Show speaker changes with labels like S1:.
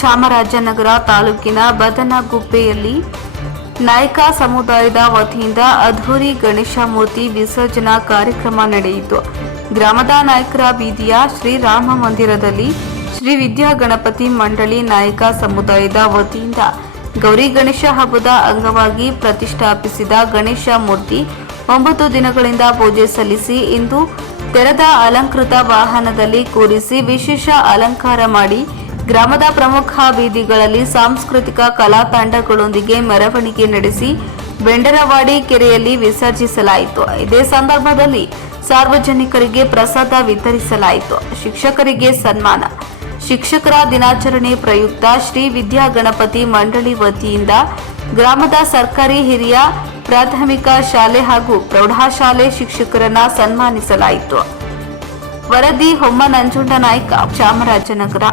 S1: ಚಾಮರಾಜನಗರ ತಾಲೂಕಿನ ಬದನಗುಪ್ಪೆಯಲ್ಲಿ ನಾಯಕ ಸಮುದಾಯದ ವತಿಯಿಂದ ಅದ್ಧೂರಿ ಗಣೇಶ ಮೂರ್ತಿ ವಿಸರ್ಜನಾ ಕಾರ್ಯಕ್ರಮ ನಡೆಯಿತು. ಗ್ರಾಮದ ನಾಯಕರ ಬೀದಿಯ ಶ್ರೀರಾಮ ಮಂದಿರದಲ್ಲಿ ಶ್ರೀ ವಿದ್ಯಾ ಗಣಪತಿ ಮಂಡಳಿ ನಾಯಕ ಸಮುದಾಯದ ವತಿಯಿಂದ ಗೌರಿ ಗಣೇಶ ಹಬ್ಬದ ಅಂಗವಾಗಿ ಪ್ರತಿಷ್ಠಾಪಿಸಿದ ಗಣೇಶ ಮೂರ್ತಿ ಒಂಬತ್ತು ದಿನಗಳಿಂದ ಪೂಜೆ ಸಲ್ಲಿಸಿ ಇಂದು ತೆರೆದ ಅಲಂಕೃತ ವಾಹನದಲ್ಲಿ ಕೂರಿಸಿ ವಿಶೇಷ ಅಲಂಕಾರ ಮಾಡಿ ಗ್ರಾಮದ ಪ್ರಮುಖ ಬೀದಿಗಳಲ್ಲಿ ಸಾಂಸ್ಕೃತಿಕ ಕಲಾ ತಂಡಗಳೊಂದಿಗೆ ಮೆರವಣಿಗೆ ನಡೆಸಿ ಬೆಂಡರವಾಡಿ ಕೆರೆಯಲ್ಲಿ ವಿಸರ್ಜಿಸಲಾಯಿತು. ಇದೇ ಸಂದರ್ಭದಲ್ಲಿ ಸಾರ್ವಜನಿಕರಿಗೆ ಪ್ರಸಾದ ವಿತರಿಸಲಾಯಿತು. ಶಿಕ್ಷಕರಿಗೆ ಸನ್ಮಾನ. ಶಿಕ್ಷಕರ ದಿನಾಚರಣೆ ಪ್ರಯುಕ್ತ ಶ್ರೀ ವಿದ್ಯಾ ಗಣಪತಿ ಮಂಡಳಿ ವತಿಯಿಂದ ಗ್ರಾಮದ ಸರ್ಕಾರಿ ಹಿರಿಯ ಪ್ರಾಥಮಿಕ ಶಾಲೆ ಹಾಗೂ ಪ್ರೌಢಶಾಲೆ ಶಿಕ್ಷಕರನ್ನ ಸನ್ಮಾನಿಸಲಾಯಿತು. ವರದಿ ಹೊಮ್ಮ ನಂಜುಂಡ ನಾಯ್ಕ ಚಾಮರಾಜನಗರ.